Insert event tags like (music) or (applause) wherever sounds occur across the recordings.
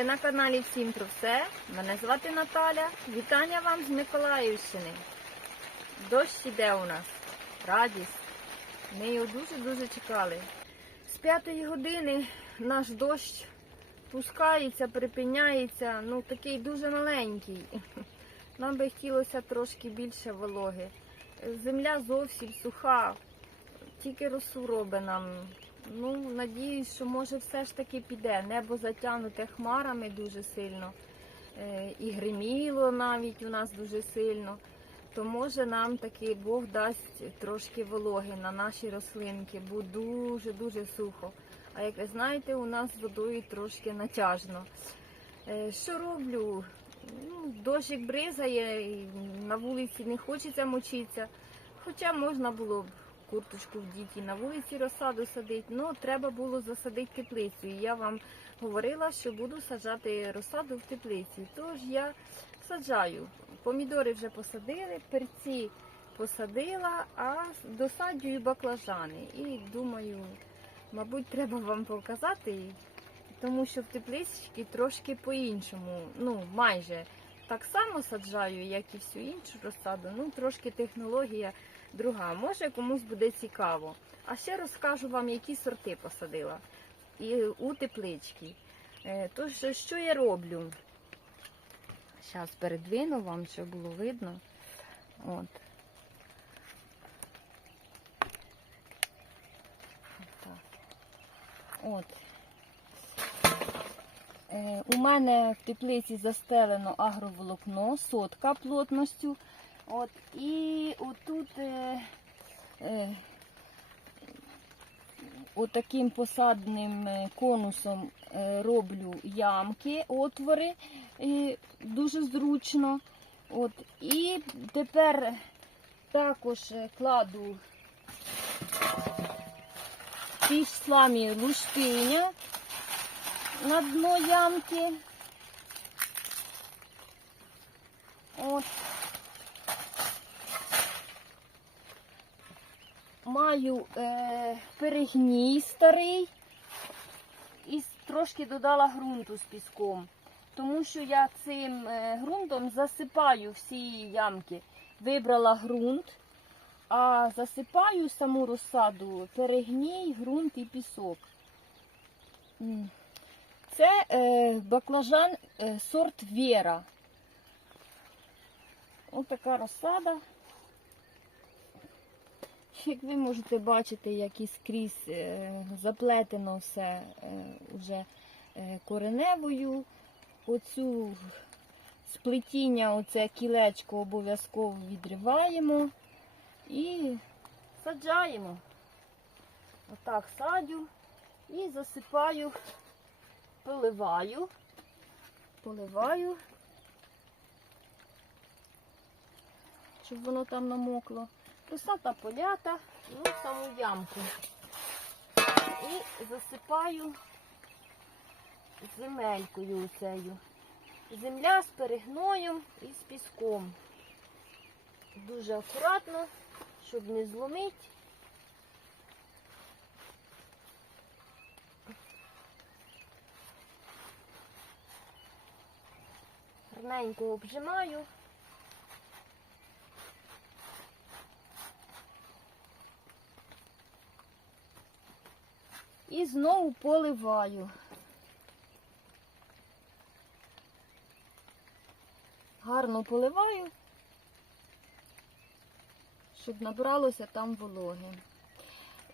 Ви на каналі Всім про все. Мене звати Наталя. Вітання вам з Миколаївщини. Дощ іде у нас. Радість. Ми його дуже-дуже чекали. З п'ятої години наш дощ пускається, припиняється. Ну, такий дуже маленький. Нам би хотілося трошки більше вологи. Земля зовсім суха, тільки росу робить нам. Ну, надіюсь, що може все ж таки піде. Небо затягнуте хмарами дуже сильно. Е, І гриміло навіть у нас дуже сильно. То може нам таки Бог дасть трошки вологи на наші рослинки, бо дуже-дуже сухо. А як ви знаєте, у нас водою трошки натяжно. Е, Що роблю? Ну, дощик бризає, на вулиці не хочеться мочитися. Хоча можна було б курточку вдіти і на вулиці розсаду садити, але треба було засадити теплицю. І я вам говорила, що буду саджати розсаду в теплиці. Тож я саджаю. Помідори вже посадили, перці посадила, а досаджую баклажани. І думаю, мабуть, треба вам показати, тому що в тепличці трошки по-іншому, ну майже так само саджаю, як і всю іншу розсаду. Ну, трошки технологія друга. Може комусь буде цікаво. А ще розкажу вам, які сорти посадила і у тепличці. Е, Тож, що я роблю? Зараз передвину вам, щоб було видно. От. От. Е, У мене в теплиці застелено агроволокно, сотка плотністю. От, і отут е, е, отаким посадним е, конусом е, роблю ямки, отвори, е, дуже зручно. От, і тепер також е, кладу ті ж самі лушпиня на дно ямки. От. Маю е, перегній старий і трошки додала ґрунту з піском. Тому що я цим е, ґрунтом засипаю всі ямки. Вибрала ґрунт, а засипаю саму розсаду перегній, ґрунт і пісок. Це е, баклажан е, сорт Вера. Ось така розсада. Як ви можете бачити, як і скрізь е, заплетено все е, вже е, кореневою. Оцю сплетіння, оце кілечко обов'язково відриваємо і саджаємо. Отак садю і засипаю, поливаю, поливаю, щоб воно там намокло. Висота полята, ну, саму ямку. І засипаю земелькою оцею. Земля з перегноєм і з піском. Дуже акуратно, щоб не зломити. Гарненько обжимаю. І знову поливаю. Гарно поливаю, щоб набралося там вологи.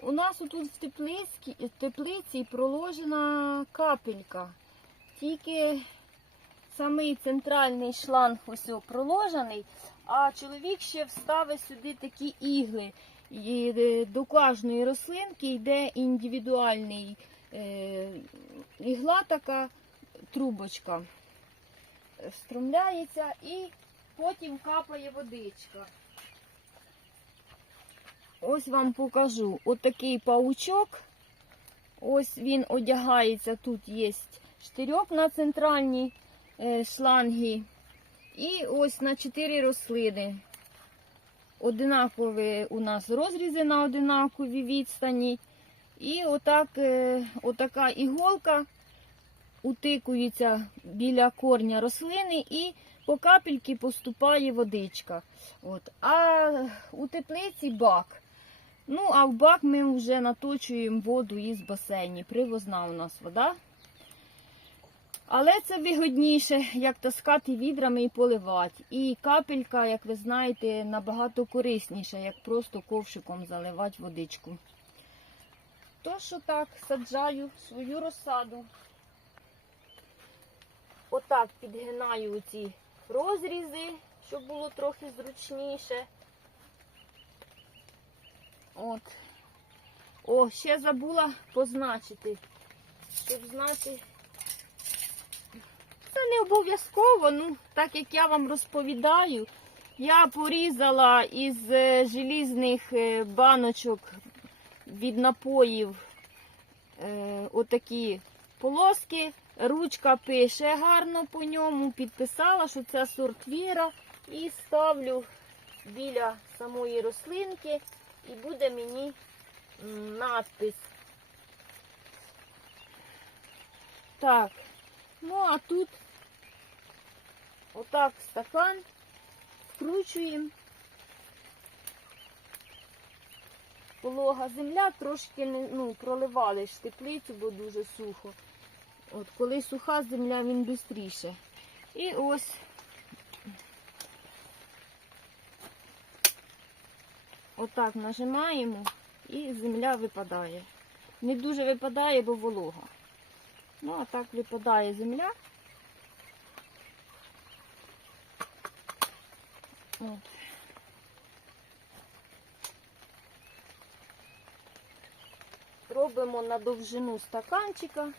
У нас тут в теплиці, в теплиці проложена капелька. Тільки самий центральний шланг ось проложений, а чоловік ще вставить сюди такі ігли. І е, до кожної рослинки йде індивідуальний е, ігла така трубочка. Струмляється і потім капає водичка. Ось вам покажу. Отакий паучок. Ось він одягається. Тут є штирьок на центральній е, шлангі. І ось на 4 рослини. Одинакові у нас розрізи на одинаковій відстані. І отак, е, отака іголка утикуються біля корня рослини і по капельки поступає водичка. От. А у теплиці бак. Ну, а в бак ми вже наточуємо воду із басейні. Привозна у нас вода. Але це вигодніше, як таскати відрами і поливати. І капелька, як ви знаєте, набагато корисніша, як просто ковшиком заливати водичку. То, що так, саджаю свою розсаду. Отак підгинаю ці розрізи, щоб було трохи зручніше. От. О, ще забула позначити, щоб знати. Це не обов'язково, ну, так як я вам розповідаю, я порізала із е, желізних е, баночок від напоїв е, отакі полоски. Ручка пише гарно по ньому, підписала, що це сорт Віра. І ставлю біля самої рослинки, і буде мені надпис. Так, ну а тут отак стакан вкручуємо. Полога земля трошки ну, проливали ж теплицю, бо дуже сухо. От коли суха земля, він швидше. І ось отак нажимаємо і земля випадає. Не дуже випадає, бо волога. Ну, а так випадає земля. Робимо на довжину стаканчика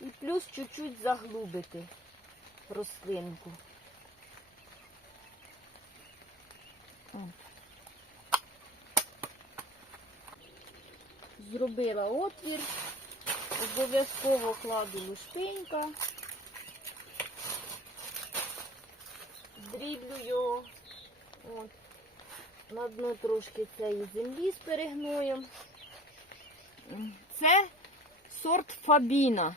і плюс чуть-чуть заглубити рослинку. Зробила отвір, обов'язково кладу лушпинька, дріблю його. От. На дно трошки цієї землі з перегноєм. Це сорт Фабіна.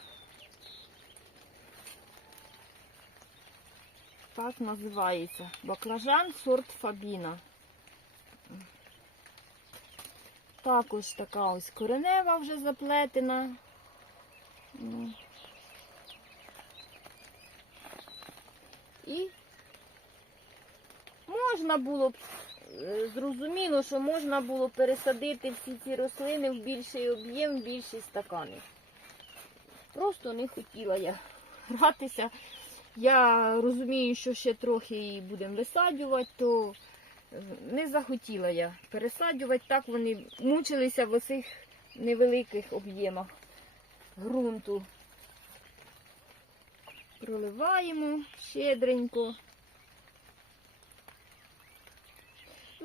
Так називається. Баклажан сорт Фабіна. Також така ось коренева вже заплетена. Ну. І можна було б, е, зрозуміло, що можна було пересадити всі ці рослини в більший об'єм, в більші стакани. Просто не хотіла я гратися. Я розумію, що ще трохи її будемо висаджувати, то е, не захотіла я пересаджувати. Так вони мучилися в оцих невеликих об'ємах ґрунту. Проливаємо щедренько.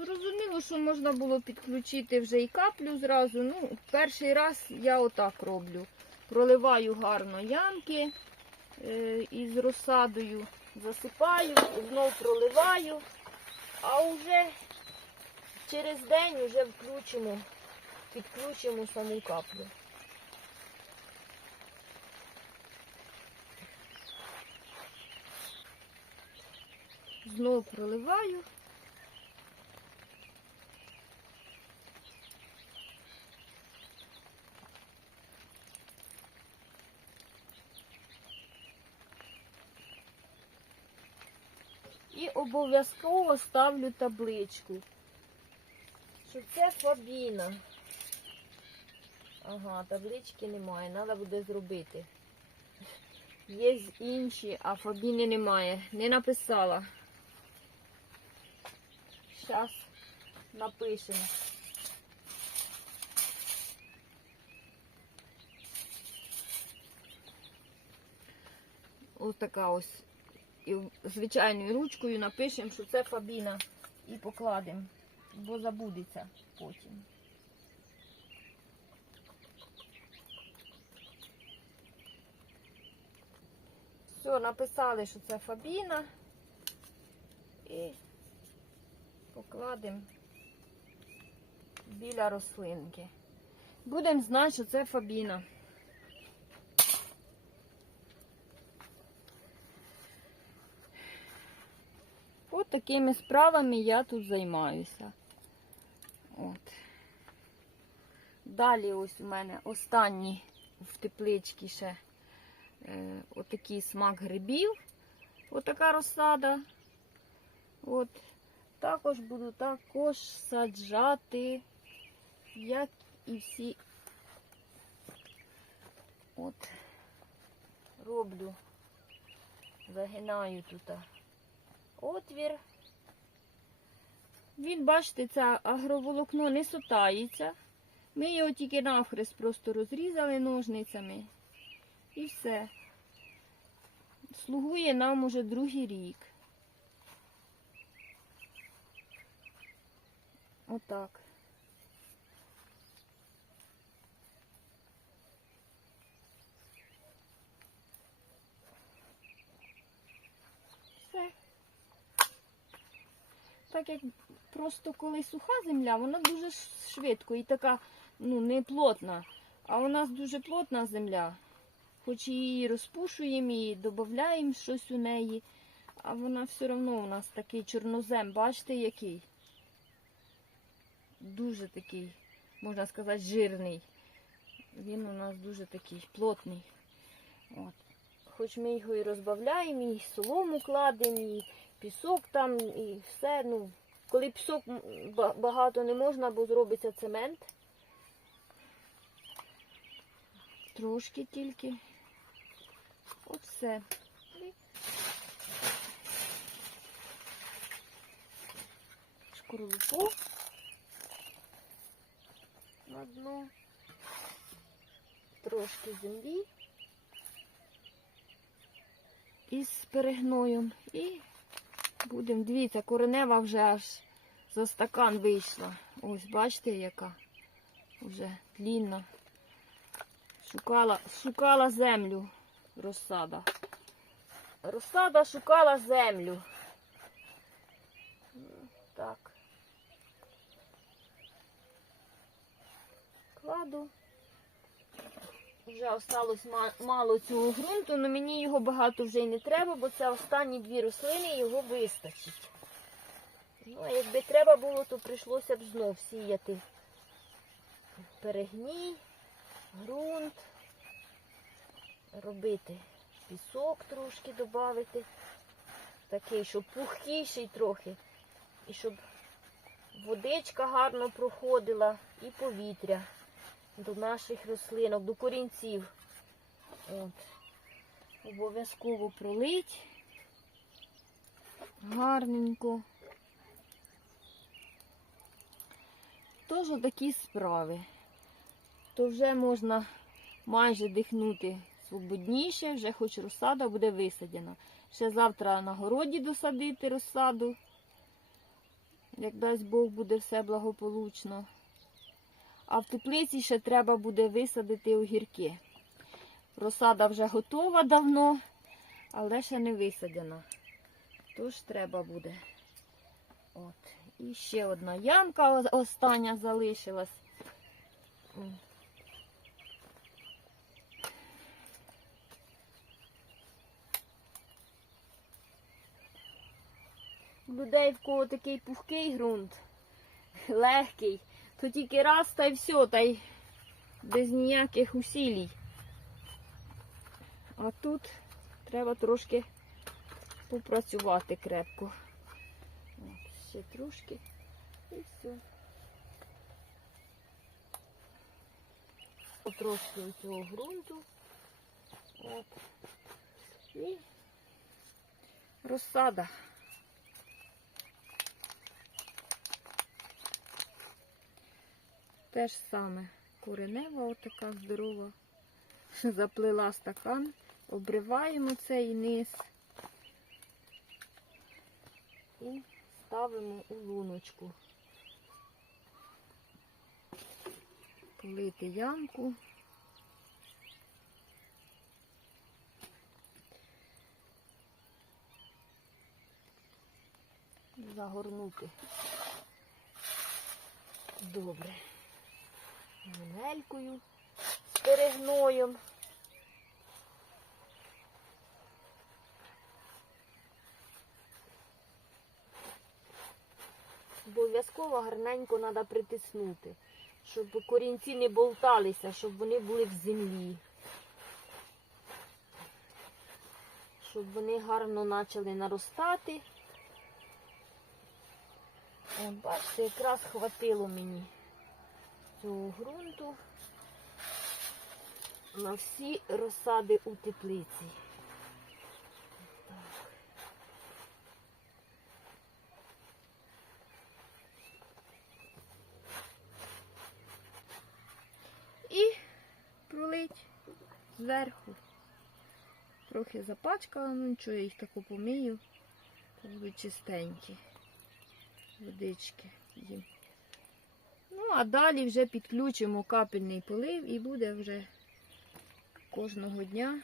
Зрозуміло, що можна було підключити вже і каплю зразу. Ну, перший раз я отак роблю. Проливаю гарно ямки е, із розсадою, засипаю, знов проливаю, а вже через день вже включимо, підключимо саму каплю. Знов проливаю. І обов'язково ставлю табличку, що це фабіна. Ага, таблички немає, треба буде зробити. Є інші, а фабіни немає. Не написала. Зараз напишемо. Ось така ось і звичайною ручкою напишемо, що це фабіна і покладемо, бо забудеться потім. Все, написали, що це фабіна. І покладемо біля рослинки. Будемо знати, що це фабіна. Такими справами я тут займаюся. От. Далі ось у мене останні в тепличці ще е, отакий смак грибів. Отака розсада. От. Також буду також саджати, як і всі. От. Роблю, загинаю тут отвір. Він, бачите, це агроволокно не сотається. Ми його тільки навхрест просто розрізали ножницями. І все. Слугує нам уже другий рік. Отак. Все. Так як просто коли суха земля, вона дуже швидко і така, ну, не плотна. А у нас дуже плотна земля. Хоч її розпушуємо і додаємо щось у неї, а вона все одно у нас такий чорнозем, бачите який? Дуже такий, можна сказати, жирний. Він у нас дуже такий плотний. От. Хоч ми його і розбавляємо, і солому кладемо, і пісок там, і все. Ну, коли пісок багато не можна, бо зробиться цемент. Трошки тільки. От все. І Шкорлупу на дно. Трошки землі із перегноєм. І будемо, дивіться, коренева вже аж за стакан вийшла. Ось, бачите, яка вже длінна. Шукала, шукала землю розсада. Розсада шукала землю. Так. Кладу. Вже осталось мало цього ґрунту, але мені його багато вже й не треба, бо це останні дві рослини, його вистачить. Ну, а якби треба було, то прийшлося б знов сіяти. Перегній, ґрунт, робити пісок трошки додати, такий, щоб пухкіший трохи, і щоб водичка гарно проходила і повітря до наших рослинок, до корінців. От. Обов'язково пролить. Гарненько. Тож такі справи. То вже можна майже дихнути свободніше, вже хоч розсада буде висадена. Ще завтра на городі досадити розсаду. Як дасть Бог буде все благополучно. А в теплиці ще треба буде висадити огірки. Розсада вже готова давно, але ще не висадена. Тож треба буде. От. І ще одна ямка остання залишилась. Людей в кого такий пухкий ґрунт, легкий, то тільки раз та й все, та й без ніяких усілій. А тут треба трошки попрацювати крепко. От, ще трошки і все. Трошки цього ґрунту. От. І розсада. Те ж саме коренева, отака здорова. (laughs) Заплила стакан, обриваємо цей низ і ставимо у луночку. Полити ямку. Загорнути. Добре. Гнелькою з перегноєм. обов'язково гарненько треба притиснути, щоб корінці не болталися, щоб вони були в землі. Щоб вони гарно почали наростати. От, бачите, якраз хватило мені цього ґрунту на всі розсади у теплиці. І пролить зверху. Трохи запачкала, ну нічого, я їх тако помию. Будуть чистенькі. Водички їм. Ну, а далі вже підключимо капельний полив і буде вже кожного дня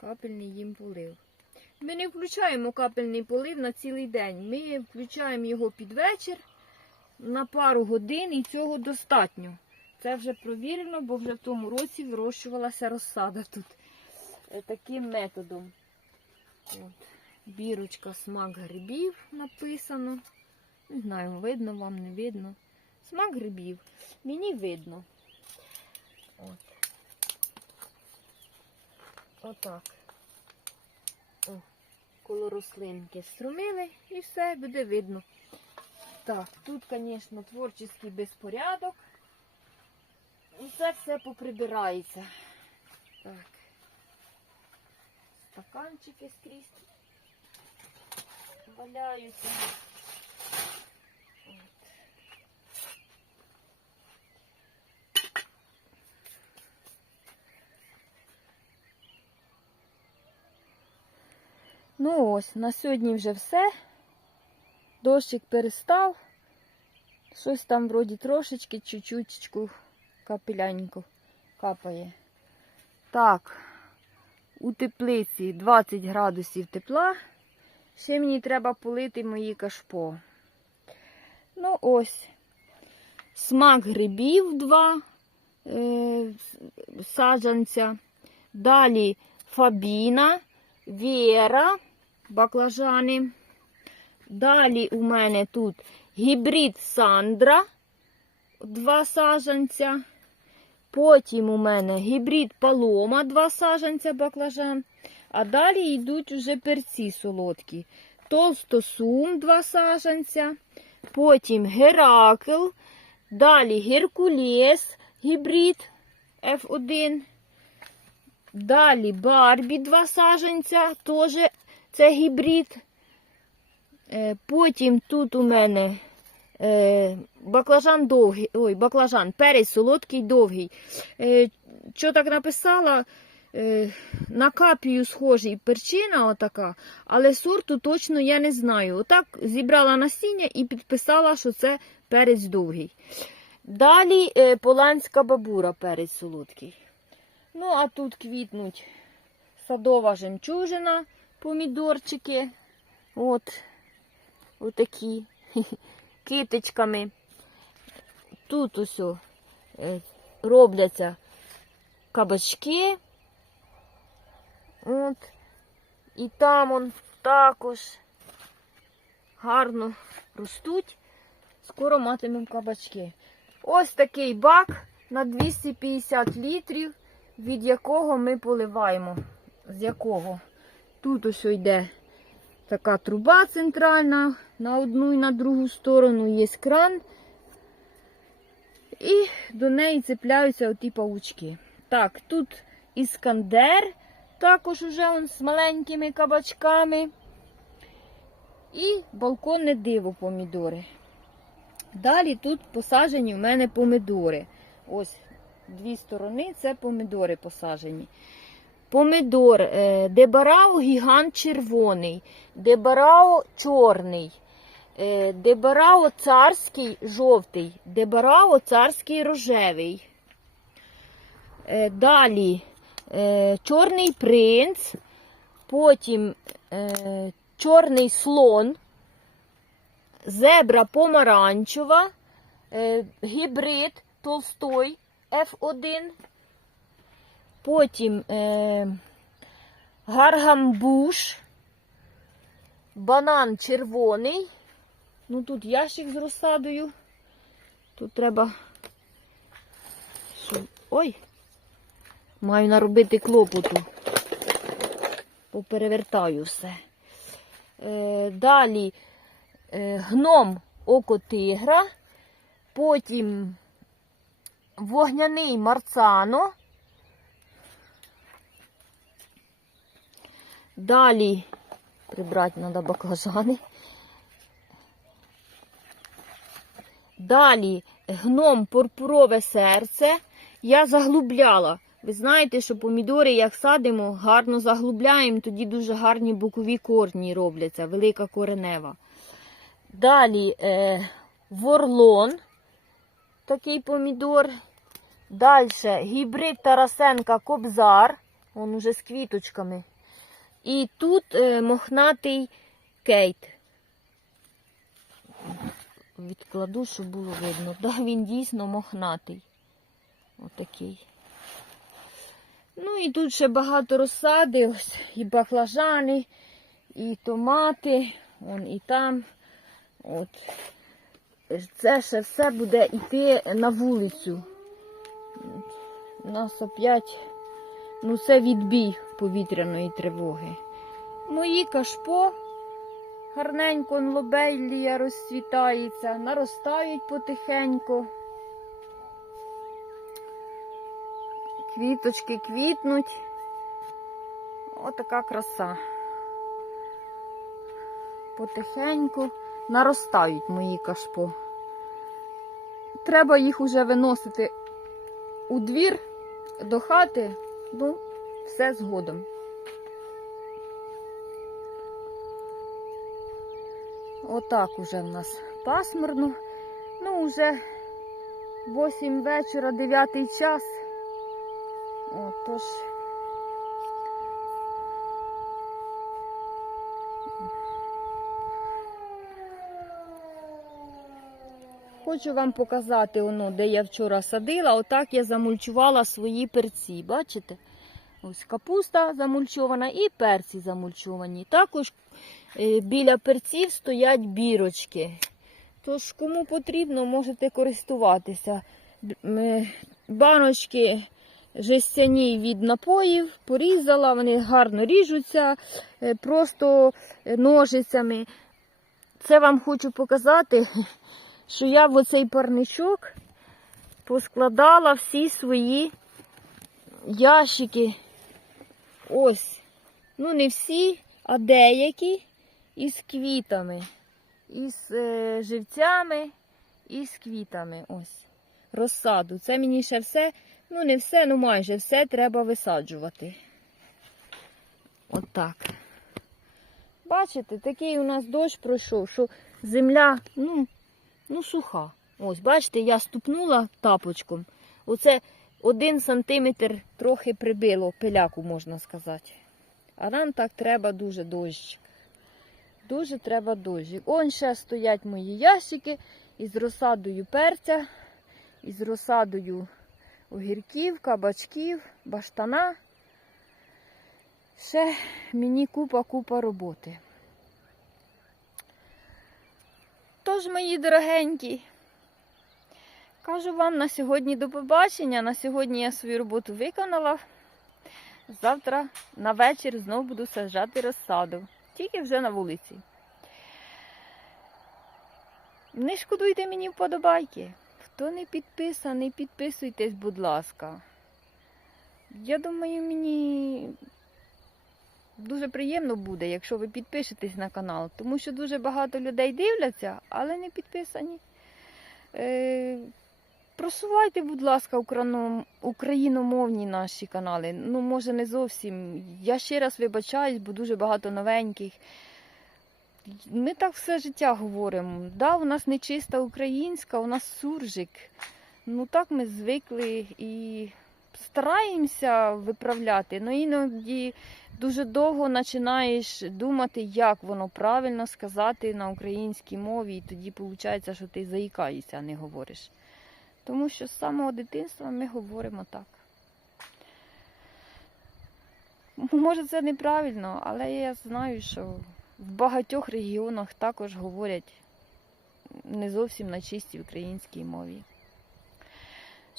капельний їм полив. Ми не включаємо капельний полив на цілий день. Ми включаємо його під вечір на пару годин і цього достатньо. Це вже провірено, бо вже в тому році вирощувалася розсада тут е, таким методом. От. Бірочка смак грибів написано. Не знаю, видно вам, не видно. Смак грибів. Мені видно. От. Отак. О, коло рослинки струмили і все буде видно. Так, тут, звісно, творчий безпорядок. І це все поприбирається. Так. Стаканчики скрізь валяються. Ну ось, на сьогодні вже все. Дощик перестав. Щось там вроді трошечки, чуть-чуть капеляньку капає. Так, у теплиці 20 градусів тепла. Ще мені треба полити мої кашпо. Ну ось. Смак грибів два е, саджанця. Далі фабіна, віра, баклажани. Далі у мене тут гібрид Сандра, два саджанця. Потім у мене гібрид Палома, два саджанця баклажан. А далі йдуть уже перці солодкі. Толстосум, два саджанця. Потім Геракл. Далі Геркулес, гібрид F1. Далі Барбі, два саджанця, теж це гібрид. Е, Потім тут у мене е, баклажан довгий, ой, баклажан, перець солодкий довгий. Е, Що так написала? На капію схожий перчина отака, але сорту точно я не знаю. Отак зібрала насіння і підписала, що це перець довгий. Далі поланська бабура перець солодкий. Ну, а тут квітнуть садова жемчужина, помідорчики. От, отакі (laughs) китичками. Тут ось е, робляться кабачки. От. І там он також гарно ростуть. Скоро матимемо кабачки. Ось такий бак на 250 літрів, від якого ми поливаємо. З якого? Тут ось йде така труба центральна на одну і на другу сторону є кран. І до неї цепляються оті паучки. Так, тут іскандер, також уже он з маленькими кабачками. І балконне диво помідори. Далі тут посаджені в мене помідори. Ось дві сторони це помідори посаджені. Помідор е, Дебарао гігант червоний, Дебарао чорний, е, Дебарао царський жовтий, Дебарао царський рожевий. Е, Далі чорний принц, потім чорний слон, зебра помаранчева, гібрид Толстой F1. Потім е, гаргамбуш, банан червоний, Ну тут ящик з розсадою. Тут треба. Ой! Маю наробити клопоту. Поперевертаю все. Е, далі е, гном око тигра, потім вогняний марцано. Далі прибрати треба баклажани. Далі гном пурпурове серце. Я заглубляла. Ви знаєте, що помідори, як садимо, гарно заглубляємо, тоді дуже гарні бокові корні робляться, велика коренева. Далі е, ворлон, такий помідор. Далі гібрид Тарасенка Кобзар. Он уже з квіточками. І тут е, мохнатий кейт. Відкладу, щоб було видно. (laughs) Да, він дійсно мохнатий. Отакий. Ну і тут ще багато розсади, ось і баклажани, і томати, он і там. От. Це ще все буде йти на вулицю. У нас опять, ну це відбій повітряної тривоги. Мої кашпо гарненько лобелія розцвітається, наростають потихеньку. Квіточки квітнуть. Отака краса. Потихеньку наростають мої кашпо. Треба їх уже виносити у двір до хати, ну, все згодом. Отак уже в нас пасмурно. Ну, вже 8 вечора, 9 час. Отож. Хочу вам показати воно, де я вчора садила. Отак я замульчувала свої перці. Бачите? Ось капуста замульчована і перці замульчовані. Також е, біля перців стоять бірочки. Тож, кому потрібно, можете користуватися. Е, Баночки жестяні від напоїв, порізала, вони гарно ріжуться, е, просто ножицями. Це вам хочу показати, що я в оцей парничок поскладала всі свої ящики. Ось. Ну, не всі, а деякі із квітами, із е, живцями і з квітами. Ось. Розсаду. Це мені ще все, ну не все, ну майже все треба висаджувати. Отак. Бачите, такий у нас дощ пройшов, що земля, ну, ну суха. Ось, бачите, я ступнула тапочком. Оце один сантиметр трохи прибило пиляку, можна сказати. А нам так треба дуже дощ. Дуже треба дощик. Он ще стоять мої ящики із розсадою перця, із розсадою огірків, кабачків, баштана. Ще мені купа-купа роботи. Тож, мої дорогенькі, кажу вам на сьогодні до побачення. На сьогодні я свою роботу виконала. Завтра на вечір знову буду саджати розсаду. Тільки вже на вулиці. Не шкодуйте мені вподобайки. Хто не підписаний, підписуйтесь, будь ласка. Я думаю, мені дуже приємно буде, якщо ви підпишетесь на канал, тому що дуже багато людей дивляться, але не підписані. Е, просувайте, будь ласка, україномовні наші канали. Ну, може, не зовсім. Я ще раз вибачаюсь, бо дуже багато новеньких. Ми так все життя говоримо. Да, у нас не чиста українська, у нас суржик. Ну так ми звикли і стараємося виправляти. Ну іноді дуже довго починаєш думати, як воно правильно сказати на українській мові, і тоді виходить, що ти заїкаєшся, а не говориш. Тому що з самого дитинства ми говоримо так. Може, це неправильно, але я знаю, що в багатьох регіонах також говорять не зовсім на чистій українській мові.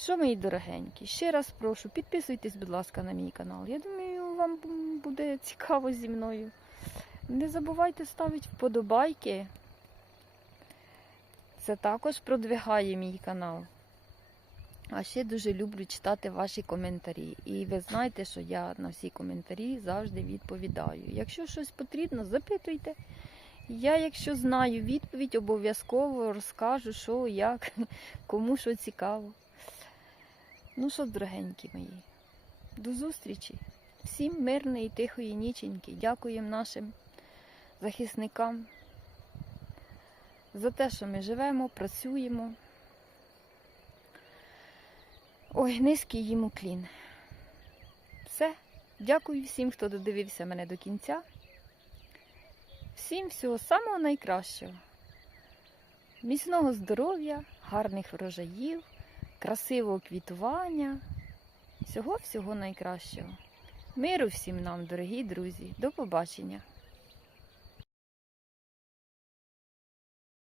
Що, мої дорогенькі, ще раз прошу, підписуйтесь, будь ласка, на мій канал. Я думаю, вам буде цікаво зі мною. Не забувайте ставити вподобайки. Це також продвигає мій канал. А ще дуже люблю читати ваші коментарі. І ви знаєте, що я на всі коментарі завжди відповідаю. Якщо щось потрібно, запитуйте. Я, якщо знаю відповідь, обов'язково розкажу, що, як, (laughs) кому що цікаво. Ну що, дорогенькі мої, до зустрічі. Всім мирної, тихої ніченьки. Дякуємо нашим захисникам за те, що ми живемо, працюємо. Ой, низький їм уклін. Все. Дякую всім, хто додивився мене до кінця. Всім всього самого найкращого. Міцного здоров'я, гарних врожаїв, красивого квітування. Всього-всього найкращого. Миру всім нам, дорогі друзі. До побачення!